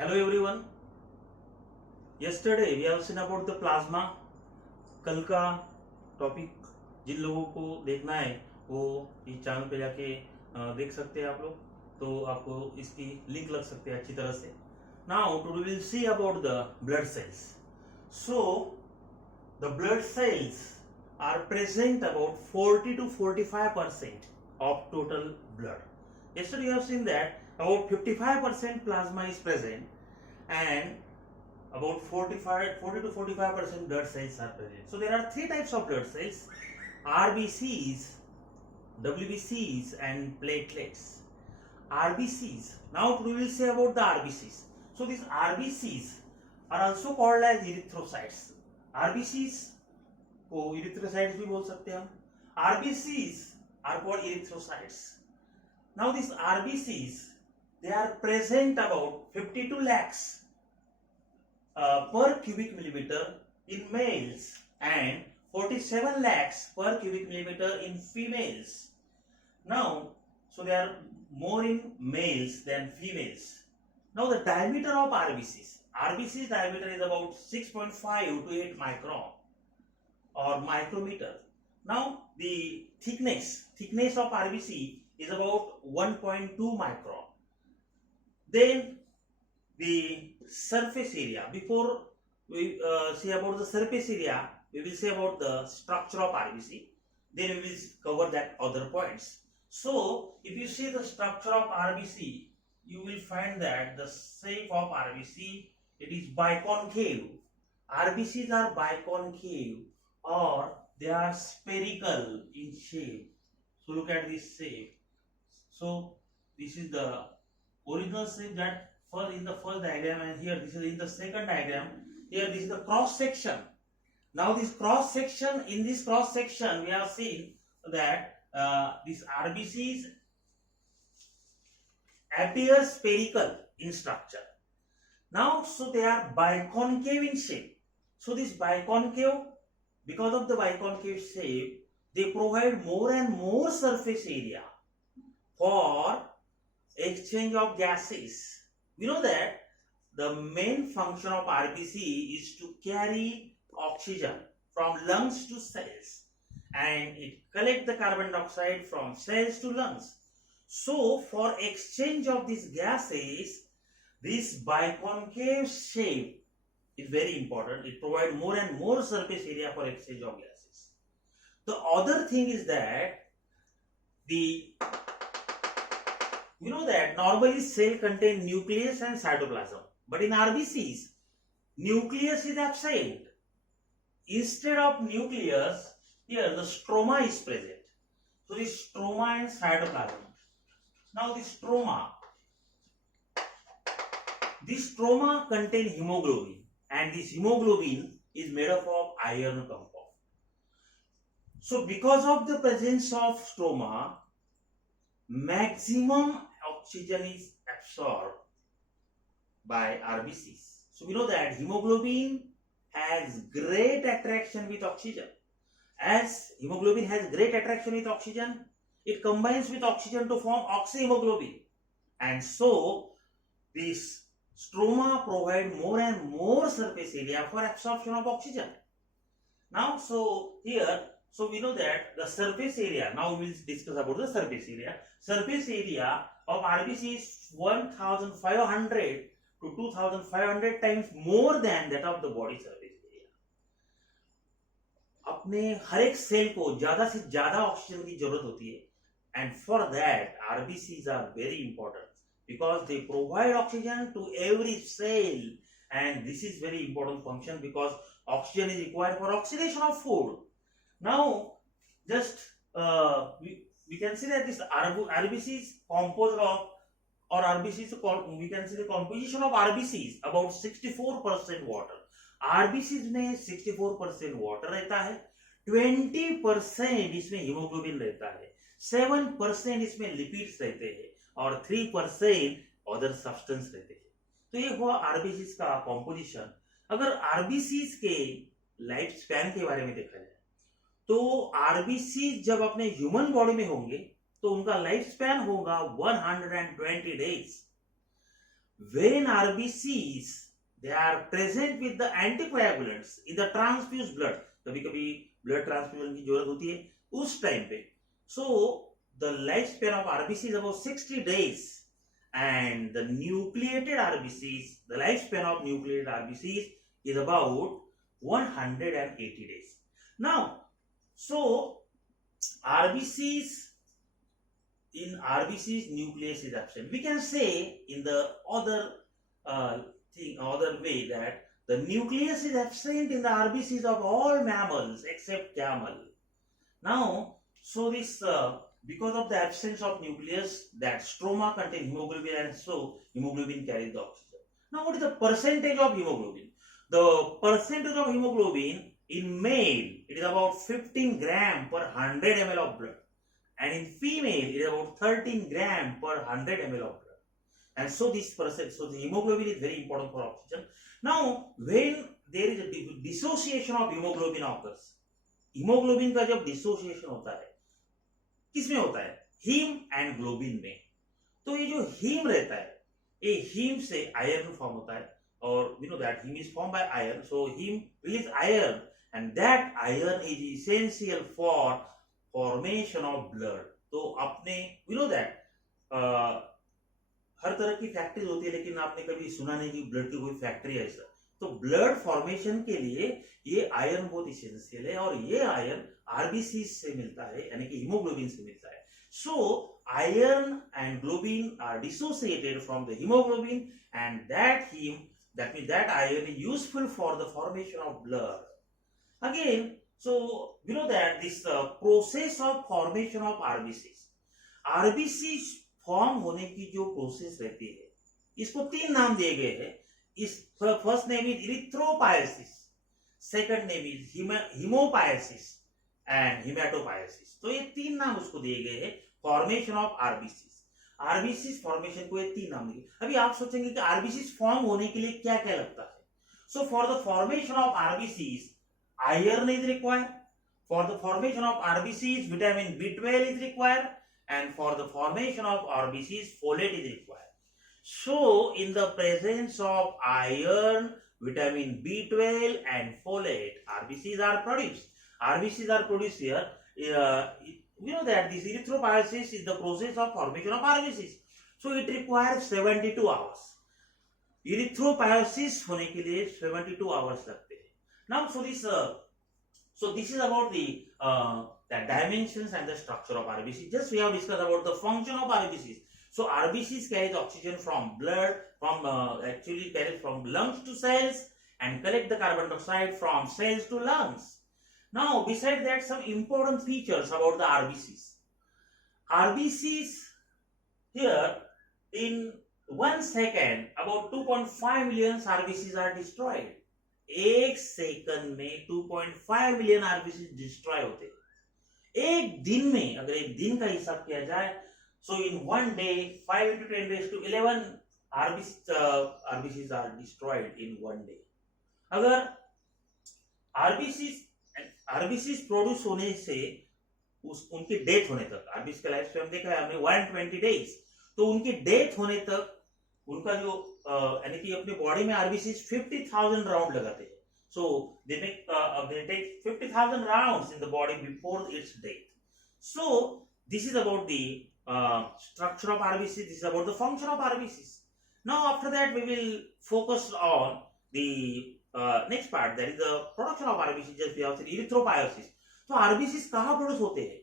Hello everyone. Yesterday we have seen about the plasma. कल का topic जिन लोगों को देखना है वो इस चैनल पे जाके देख सकते हैं आप लोग, तो आपको इसकी लिंक लग सकते हैं अच्छी तरह से. Now today we will see about the blood cells. So the blood cells are present about 40 to 45% of total blood. Yesterday we have seen that about 55% plasma is present and about 40 to 45% blood cells are present. So there are three types of blood cells: RBCs, WBCs and platelets. RBCs. Now we will say about the RBCs. So these RBCs are also called as erythrocytes. RBCs को erythrocytes भी बोल सकते हैं हम. RBCs are called erythrocytes. Now these RBCs, they are present about 52 lakhs per cubic millimeter in males and 47 lakhs per cubic millimeter in females. Now, so they are more in males than females. Now the diameter of RBC's diameter is about 6.5 to 8 micron or micrometer. Now the thickness of RBC is about 1.2 micron. Then the surface area. Before we see about the surface area, we will say about the structure of RBC. Then we will cover that other points. So if you see the structure of RBC, you will find that the shape of RBC, it is biconcave. RBCs are biconcave or they are spherical in shape. So look at this shape. So this is the original shape that in the first diagram, and here this is in the second diagram. Here this is the cross section. Now this cross section, in this cross section we have seen that these RBCs appear spherical in structure. Now so they are biconcave in shape. So this biconcave, because of the biconcave shape, they provide more and more surface area for exchange of gases. We know that the main function of RBC is to carry oxygen from lungs to cells, and it collects the carbon dioxide from cells to lungs. So for exchange of these gases, this biconcave shape is very important. It provides more and more surface area for exchange of gases. The other thing is that you know that normally cell contain nucleus and cytoplasm, but in RBCs, nucleus is absent. Instead of nucleus, here the stroma is present. So this stroma and cytoplasm. Now this stroma contain hemoglobin, and this hemoglobin is made up of iron compound. So because of the presence of stroma, maximum oxygen is absorbed by RBCs. So we know that hemoglobin has great attraction with oxygen. As hemoglobin has great attraction with oxygen, it combines with oxygen to form oxyhemoglobin. And so this stroma provide more and more surface area for absorption of oxygen. Now so here, so we know that the surface area, now we will discuss about the surface area. Surface area of RBC is 1500 to 2500 times more than that of the body surface area. अपने हर एक cell को ज्यादा से ज्यादा oxygen की जरूरत होती है, and for that RBCs are very important because they provide oxygen to every cell, and this is very important function because oxygen is required for oxidation of food. Now just we can see that this RBC is composed of, or RBCs, we can see the composition of RBCs about 64% water. RBCs में 64% water रहता है, 20% इसमें haemoglobin रहता है, 7% इसमें lipids रहते हैं और 3% अदर सब्सटेंस रहते हैं. तो ये हुआ RBCs का कॉम्पोजिशन. अगर RBCs के लाइफ स्पैन के बारे में देखा जाए तो RBC जब अपने ह्यूमन बॉडी में होंगे तो उनका लाइफ स्पैन होगा 120 days. when RBCs they are present with the anticoagulants in the transfused blood, कभी कभी blood transfusion की जरूरत होती है उस टाइम पे, so the lifespan of RBC is about 60 days, and the nucleated RBCs, the lifespan of nucleated RBCs is about 180 days. Now, so RBCs nucleus is absent. We can say in the other other way that the nucleus is absent in the RBCs of all mammals except camel. Now, so this because of the absence of nucleus, that stroma contain hemoglobin, and so hemoglobin carries the oxygen. Now, what is the percentage of hemoglobin? The percentage of hemoglobin in male, it is about 15 gram per 100 ml of blood, and in female it is about 13 gram per 100 ml of blood. And so this percent, so the hemoglobin is very important for oxygen. Now, when there is a dissociation of hemoglobin occurs, hemoglobin का जब dissociation होता है, किसमें होता है? Haem and globin में. तो ये जो हीम रहता है, ये हीम से आयरन फॉर्म होता है, और we know that heme is formed by iron, so heme release iron, and that iron is essential for formation of blood. तो आपने we know that हर तरह की फैक्ट्रीज होती है, लेकिन आपने कभी सुना नहीं कि ब्लड की कोई फैक्ट्री है ऐसा. तो ब्लड फॉर्मेशन के लिए ये आयरन बहुत इसेंशियल है, और ये आयरन आरबीसी से मिलता है, यानी कि हीमोग्लोबिन से मिलता है. So iron and globin are dissociated from the haemoglobin, and that haem, that means that iron is useful for the formation of blood. Again, so we know that this process of formation of RBCs form होने की जो process रहती है, इसको 3 नाम दिए गए हैं. इस first name is erythropoiesis, second name is haemopoiesis and haematopoiesis. तो ये 3 नाम उसको दिए गए हैं फॉर्मेशन ऑफ आरबीसीज फॉर्मेशन को ये 3 नाम दिए. अभी आप सोचेंगे कि आरबीसीज फॉर्म होने के लिए क्या क्या लगता है. So for the formation of RBCs iron is required, for the formation of RBCs vitamin B12 is required, and for the formation of RBCs folate is required. So in the presence of iron, vitamin B12 and folate, RBCs are produced here. We know that this erythropoiesis is the process of formation of RBCs. So it requires 72 hours. Erythropoiesis होने के लिए 72 hours लगते हैं. Now, so this is about the dimensions and the structure of RBC. Just we have discussed about the function of RBCs. So RBCs carry oxygen from blood, actually carried from lungs to cells, and collect the carbon dioxide from cells to lungs. Now, besides that, some important features about the RBCs. RBCs here, in 1 second, about 2.5 million RBCs are destroyed. 1 second में 2.5 million RBC destroy होते हैं. एक दिन में, अगर एक दिन का हिसाब किया जाए, सो इन 1 day 5 into 10 raised to 11 RBCs are destroyed in 1 day. अगर RBCs प्रोड्यूस होने से उनकी डेथ होने तक, RBC का लाइफ स्पैन देखा है हमने 120 days, तो उनकी डेथ होने तक उनका जो यानी कि अपने बॉडी में आरबीसीज 50,000 राउंड लगाते हैं. So they take 50,000 rounds in the body before its death. So this is about the structure of RBC, this is about the function of RBCs. Now after that we will focus on the next part, that is the production of RBC. Just we have seen erythropoiesis. तो RBCs कहां produce होते हैं?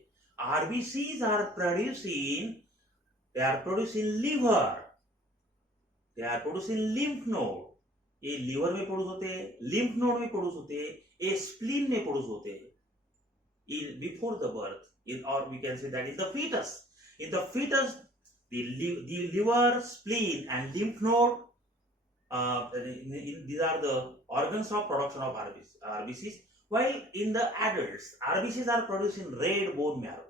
RBCs are produce in liver, they are produced in lymph node. ये liver में produce होते हैं, lymph node में produce होते हैं, ये स्प्लीन में प्रोड्यूस होते हैं. In before the birth, or we can say that is the fetus. In the fetus, the liver, spleen, and lymph node, these are the organs of production of RBCs. While in the adults, RBCs are produced in red bone marrow.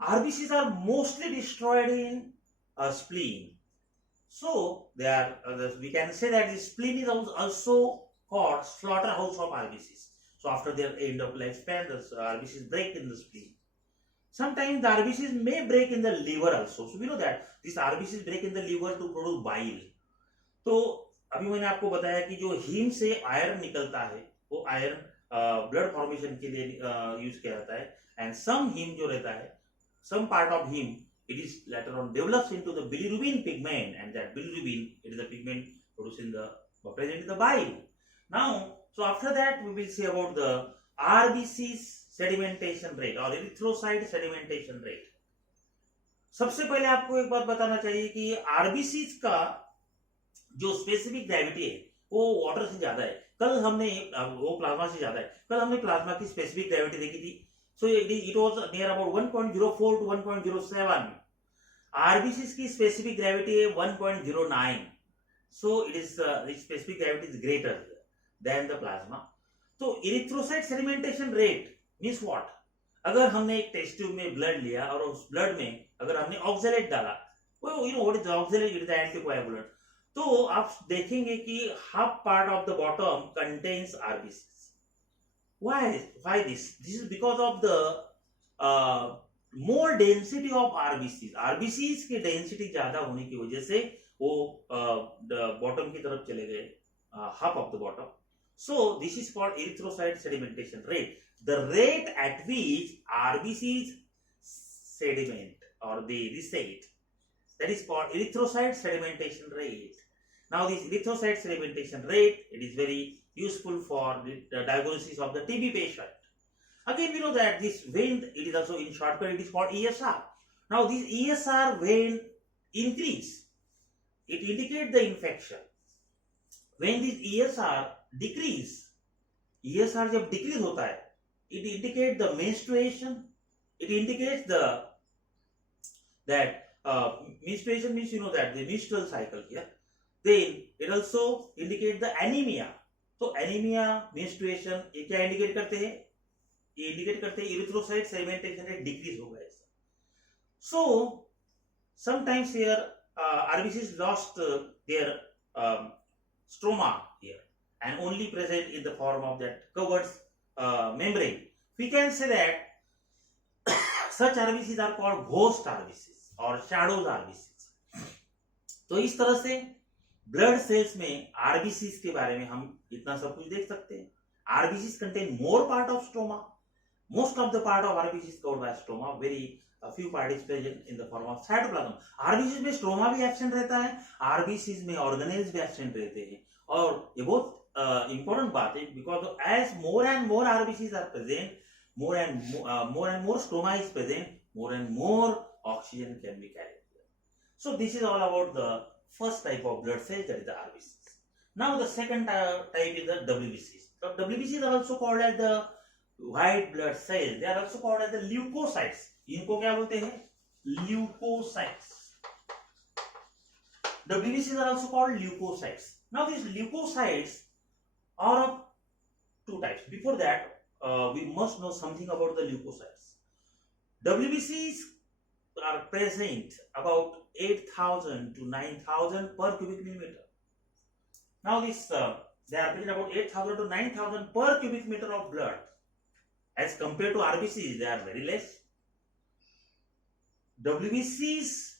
RBCs are mostly destroyed in spleen. So they are, we can say that the spleen is also called slaughterhouse of RBCs. So after their end of lifespan, the RBCs break in the spleen. Sometimes the RBCs may break in the liver also. So we know that these RBCs break in the liver to produce bile. तो अभी मैंने आपको बताया कि जो haem से iron निकलता है वो आयरन ब्लड फॉर्मेशन के लिए यूज किया जाता है, एंड सम हीम जो रहता है, some part of heme, it is later on develops into the bilirubin pigment, and that bilirubin, it is the pigment produced in the present in the bile. Now, so after that we will see about the RBCs sedimentation rate or erythrocyte sedimentation rate. सबसे पहले आपको एक बात बताना चाहिए कि RBCs का जो स्पेसिफिक ग्रेविटी है वो वाटर से ज्यादा है। कल हमने वो प्लाज्मा से ज्यादा है। कल हमने प्लाज्मा की स्पेसिफिक ग्रेविटी देखी थी, so it was near about 1.04 to 1.07. RBCs की specific gravity है 1.09, so it is its specific gravity is greater than the plasma. तो erythrocyte sedimentation rate means what? अगर हमने एक टेस्ट ट्यूब में ब्लड लिया और उस ब्लड में अगर हमने ऑक्सलेट डाला, you know what is oxalate? It is the anticoagulant. तो आप देखेंगे कि half part of the bottom contains RBCs. Why this? This is because of the more density of RBCs. RBCs की डेंसिटी ज्यादा होने की वजह से वो बॉटम की तरफ चले गए, half of the bottom. So this is called erythrocyte sedimentation rate. The rate at which RBCs sediment or they recede, that is called erythrocyte sedimentation rate. Now this erythrocyte sedimentation rate, it is very useful for the diagnosis of the TB patient. Again, we know that this when it is also in shortcut, it is called ESR. Now this ESR when increase, it indicates the infection. When this ESR decrease, ESR जब decrease होता है, it indicates the menstruation. It indicates the menstruation means you know that the menstrual cycle here. Then it also indicates the anemia. तो anaemia, menstruation, ये क्या indicate करते हैं? ये indicate करते हैं इरिथ्रोसाइट सेडिमेंटेशन रेट डिक्रीज होगा ऐसा. So sometimes here RBCs lost their stroma here and only present in the form of that covered membrane. We can say that such RBCs are called ghost RBCs or shadows RBCs. तो इस तरह से blood cells में RBCs के बारे में हम इतना सब कुछ देख सकते हैं. RBCs contain more part of stoma. Most of the part of RBCs covered by stoma. Very few part is present in the form of cytoplasm. RBCs में स्ट्रोमा भी एब्सेंट रहता है, आरबीसीज में ऑर्गेनेल्स भी एब्सेंट रहते हैं. और ये बहुत इंपॉर्टेंट बात है, because as more and more RBCs are present, more and more stroma is present, more and more oxygen can be carried. So this is all about the first type of blood cells, that is the RBCs. Now the second type is the WBCs. So WBCs are also called as the white blood cells. They are also called as the leukocytes. इनको क्या बोलते हैं? Leukocytes. WBCs are also called leukocytes. Now these leukocytes are of two types. Before that, we must know something about the leukocytes. WBCs are present about 8,000 to 9,000 per cubic millimeter. Now this they are present about 8,000 to 9,000 per cubic meter of blood. As compared to RBCs, they are very less. WBCs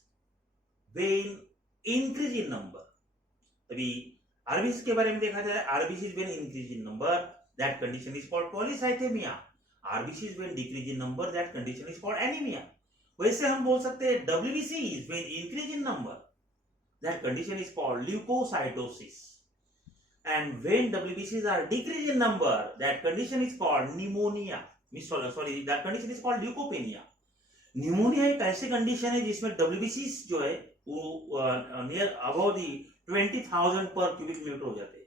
when increase in number. अभी RBCs के बारे में देखा जाए, RBCs when increase in number, that condition is called polycythemia. RBCs when decrease in number, that condition is called anemia. वैसे हम बोल सकते हैं WBCs when increase in number, that condition is called leukocytosis. And when WBCs are decrease in number, that condition is called pneumonia. Sorry, that condition is called leukopenia. Pneumonia एक ऐसी condition है जिसमें WBCs जो है वो near above दी 20,000 पर cubic metre हो जाते हैं.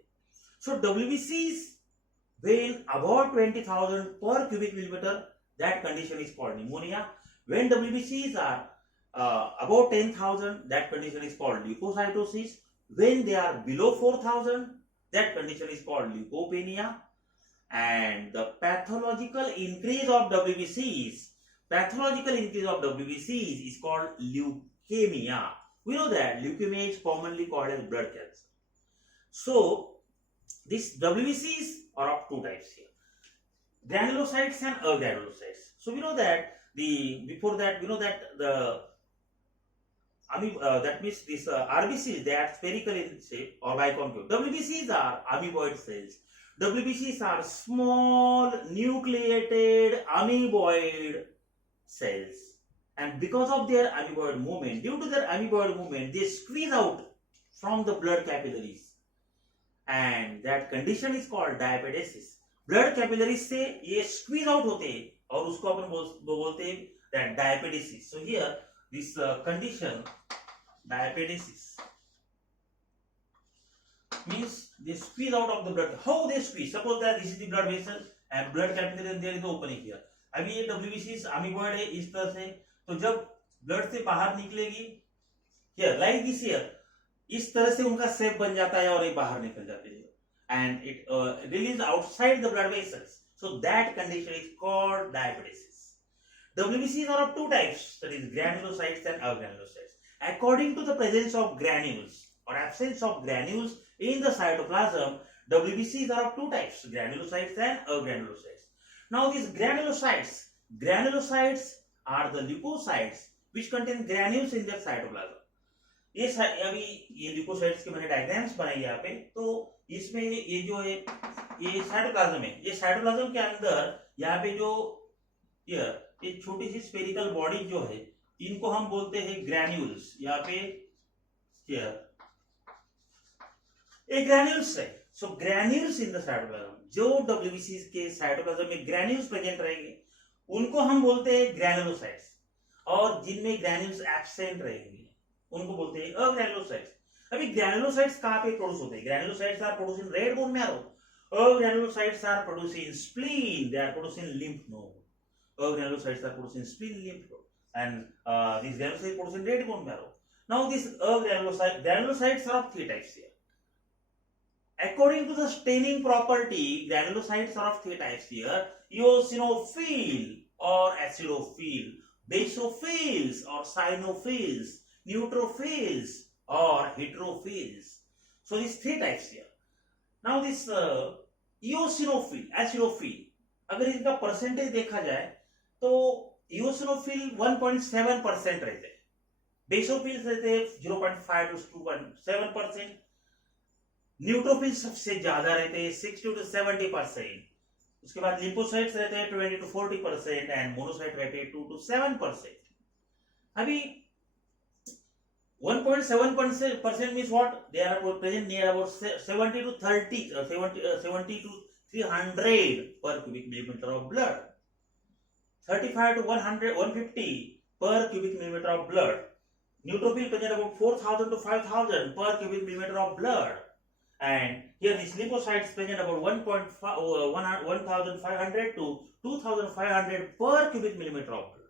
सो WBCs when above 20,000 per cubic millimeter, that condition is called pneumonia. When WBCs are above 10,000, that condition is called leukocytosis. When they are below 4,000, that condition is called leukopenia. And the pathological increase of WBCs is called leukemia. We know that leukemia is commonly called as blood cancer. So these WBCs are of two types here: granulocytes and agranulocytes. So we know that the that means this RBCs, they are spherical in shape or biconcave. WBCs are amoeboid cells. WBCs are small nucleated amoeboid cells, and because of their amoeboid movement, due to their amoeboid movement, they squeeze out from the blood capillaries, and that condition is called diapedesis. Blood capillaries से ये squeeze out होते हैं और उसको अपन बोलते हैं that diapedesis. So here this condition diapedesis means they squeeze out of the blood. How they squeeze? Suppose that this is the blood vessel and blood capillary and there is the opening here. अभी ये WBCs amoeboid है इस तरह से, तो जब blood से बाहर निकलेगी here like this here, इस तरह से उनका शेप बन जाता है और ये बाहर निकल जाते हैं and it releases outside the blood vessels. So that condition is called diapedesis. WBCs are of two types, that is granulocytes and agranulocytes. According to the presence of granules or absence of granules in the cytoplasm, WBCs are of two types, granulocytes and agranulocytes. Now these granulocytes are the leukocytes which contain granules in their cytoplasm. ये अभी ये leukocytes के मैंने diagrams बनाई यहाँ पे, तो इसमें ये जो है ये साइटोप्लाज्म है, ये साइटोप्लाज्म के अंदर यहाँ पे जो ये छोटी सी स्फेरिकल बॉडी जो है इनको हम बोलते हैं ग्रैन्यूल्स. यहाँ पे ये ग्रैन्यूल्स है. सो ग्रैन्यूल्स इन द साइटोप्लाज्म, जो WBCs के साइटोप्लाज्म में ग्रैन्यूल्स प्रेजेंट रहेंगे उनको हम बोलते हैं ग्रैनुलोसाइट्स, और जिनमें ग्रैन्यूल्स एब्सेंट रहेंगे उनको बोलते हैं अग्रैनुलोसाइट्स. अभी ग्रैनुलोसाइट्स कहाँ पे प्रोड्यूस होते हैं? Granulocytes are produce in red bone marrow. Agranulocytes are produce in spleen, they are produce in lymph node. Agranulocytes are produced in spleen, lymph node, and these granulocytes produced in red bone marrow. Now these granulocytes are of three types here. According to the staining property, granulocytes are of three types here: eosinophil or acidophil, basophils or cyanophils, neutrophils or heterophils. So these three types here. Now this eosinophil, acidophil, अगर इनका percentage देखा जाए तो eosinophil 1.7% रहते हैं, basophils रहते हैं 0.5 to 2.7%, neutrophil सबसे ज्यादा रहते हैं 60 to 70%, उसके बाद लिम्फोसाइट्स रहते हैं 20 to 40% एंड मोनोसाइट रहते हैं 2 to 7%. अभी 1.7% means what? They are present near about 70 to 300 per cubic millimeter of blood, 35 to 150 per cubic millimeter of blood. Neutrophil present about 4,000 to 5,000 per cubic millimeter of blood, and here these lymphocytes present about 1,500 to 2,500 per cubic millimeter of blood.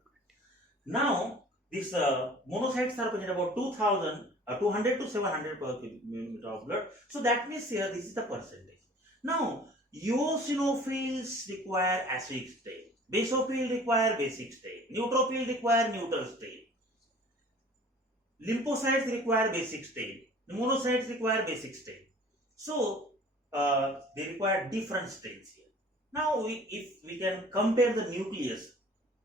Now these monocytes are present about 200 to 700 per cubic millimeter of blood. So that means here this is the percentage. Now eosinophils require acidic state, basophil require basic state, neutrophil require neutral state, lymphocytes require basic state, monocytes require basic state. So they require different states here. Now if we can compare the nucleus,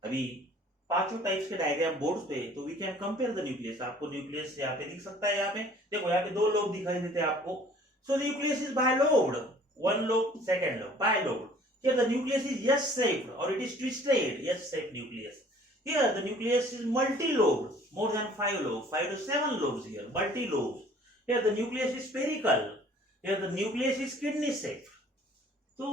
अभी पांचों types के diagram boards पे, तो we can compare the nucleus. आपको nucleus यहाँ पे दिख सकता है, यहाँ पे देखो, यहाँ पे दो लोब दिखाई देते हैं आपको. सो nucleus is bilobed, one lobe, second lobe, bilobed. Here the nucleus is S-shaped or it is twisted, S-shaped nucleus. Here the nucleus is multi-lobed, more than 5 lobes, 5 to 7 lobes here, multi-lobes. Here the nucleus is spherical. Here the nucleus is kidney-shaped. तो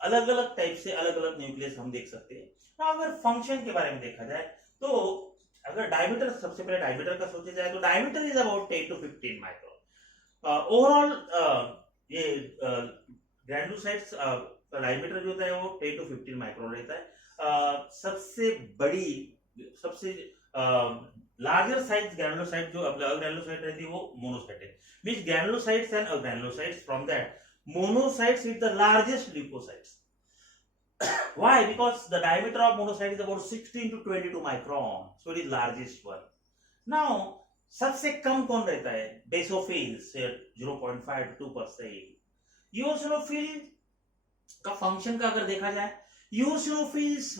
अलग अलग type से अलग अलग nucleus हम देख सकते हैं. अगर फंक्शन के बारे में देखा जाए तो अगर डायमीटर, सबसे पहले डायमीटर का सोचा जाए तो diameter is about 10 to 15 micron. Overall ये ग्रैनुलोसाइट्स का डायमीटर जो होता है वो 10 to 15 माइक्रोन रहता है. सबसे बड़ी, सबसे लार्जर साइज ग्रैनुलोसाइट जो अग्रैनुलोसाइट रहती है वो मोनोसाइट है. Means granulocytes and agranulocytes, from that monocytes is the largest leukocytes. Why? Because the diameter of monocyte is about 16 to 22 micron, so it is largest one. Now सबसे कम कौन रहता है? Basophils 0.5 to 2%. eosinophil का function का अगर देखा जाए, eosinophils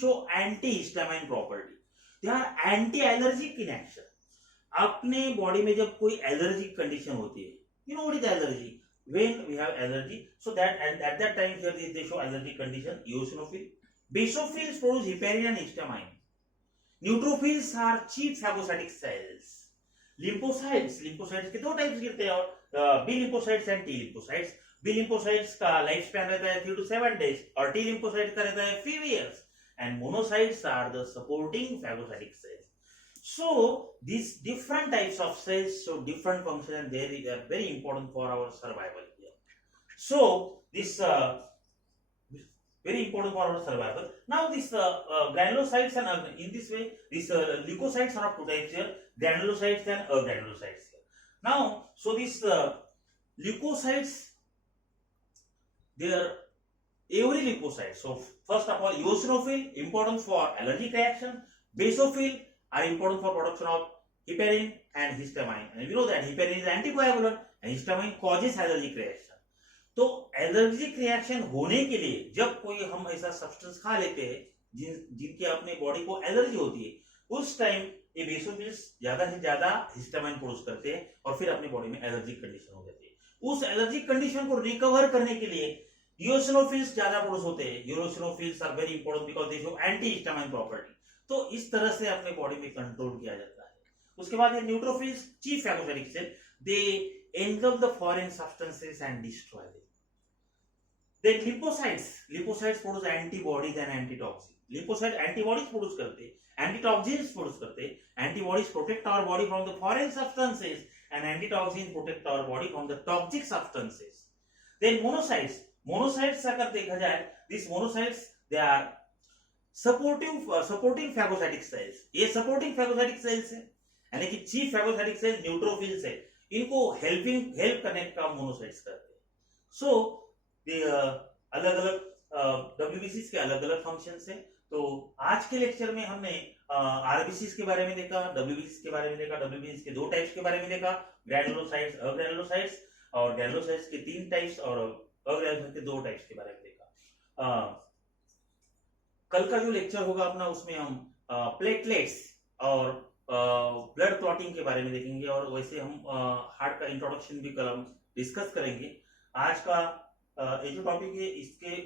show antihistamine property. They are anti allergic in action. अपने बॉडी में जब कोई एलर्जिक कंडीशन होती है, you know what is allergy, when we have allergy, so that and at that time here they show allergic condition, eosinophil, basophils produce heparin and histamine, neutrophils are chief phagocytic cells, lymphocytes के दो types गिरते हैं, और B lymphocytes and T lymphocytes। B lymphocytes का life span रहता है 3 to 7 days और T lymphocytes का रहता है few years, and monocytes are the supporting phagocytic cells. So these different types of cells show different function, and they are very important for our survival here. So this very important for our survival. Now this granulocytes, and in this way these leukocytes are of two types here, granulocytes and agranulocytes here. Now so these leukocytes, they are every leukocyte. So first of all, eosinophil important for allergic reaction, basophil are important for production of heparin and histamine, and we know that heparin is anticoagulant and histamine causes allergic reaction. तो allergic reaction होने के लिए जब कोई हम ऐसा substance खा लेते हैं जिनके अपने बॉडी को एलर्जी होती है, उस टाइम ये बेसोफिल्स ज्यादा से ज्यादा हिस्टामाइन प्रोड्यूस करते हैं और फिर अपने बॉडी में एलर्जिक कंडीशन हो जाती है। उस एलर्जिक कंडीशन को रिकवर करने के लिए यूरोसिनोफिल्स ज्यादा प्रोड्यूस होते हैं। Eosinophils are very important because they show anti histamine property. तो इस तरह से अपने बॉडी में कंट्रोल किया जाता है। उसके बाद ये neutrophils chief phagocytic cell, they engulf the foreign substances and destroy them. Then lymphocytes produce antibodies and antitoxins. Lymphocyte antibodies produce करते हैं, antitoxins produce करते हैं. Antibodies protect our body from the foreign substances and antitoxins protect our body from the toxic substances. Then monocytes अगर देखा जाए, these monocytes they are supporting phagocytic cells. ये supporting phagocytic cells है, यानी कि chief phagocytic cells neutrophils है, इनको help करने का मोनोसाइट्स करते हैं। सो अलग अलग WBCs के अलग अलग फंक्शंस हैं। तो आज के लेक्चर में हमने RBCs के बारे में देखा, WBCs के बारे में देखा, WBCs के दो टाइप्स के बारे में देखा, ग्रैनुलोसाइट्स, अग्रैनुलोसाइट्स, और ग्रैनुलोसाइट्स के 3 टाइप्स और अग्रैनुलोसाइट्स के 2 टाइप्स के बारे में देखा। कल का जो लेक्चर होगा अपना, उसमें हम प्लेटलेट्स और ब्लड क्लॉटिंग के बारे में देखेंगे, और वैसे हम हार्ट का इंट्रोडक्शन भी कल हम डिस्कस करेंगे। आज का ये जो टॉपिक है, इसके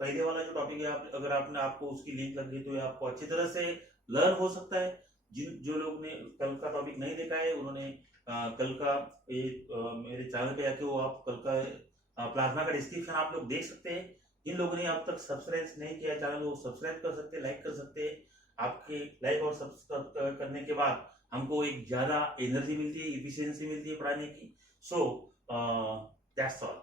पहले वाला जो टॉपिक है, अगर आपको उसकी लिंक लग गई तो आपको अच्छी तरह से लर्न हो सकता है। जो लोग ने कल का टॉपिक नहीं देखा है, उन्होंने कल का मेरे चैनल पे आके वो आप कल का प्लाज्मा का डिस्क्रिप्शन आप लोग देख सकते हैं। जिन लोगों ने अब तक सब्सक्राइब नहीं किया चैनल, वो सब्सक्राइब कर सकते हैं, लाइक कर सकते हैं। आपके लाइक और सब्सक्राइब करने के बाद हमको एक ज्यादा एनर्जी मिलती है, इफिशियंसी मिलती है पढ़ाने की। So that's all.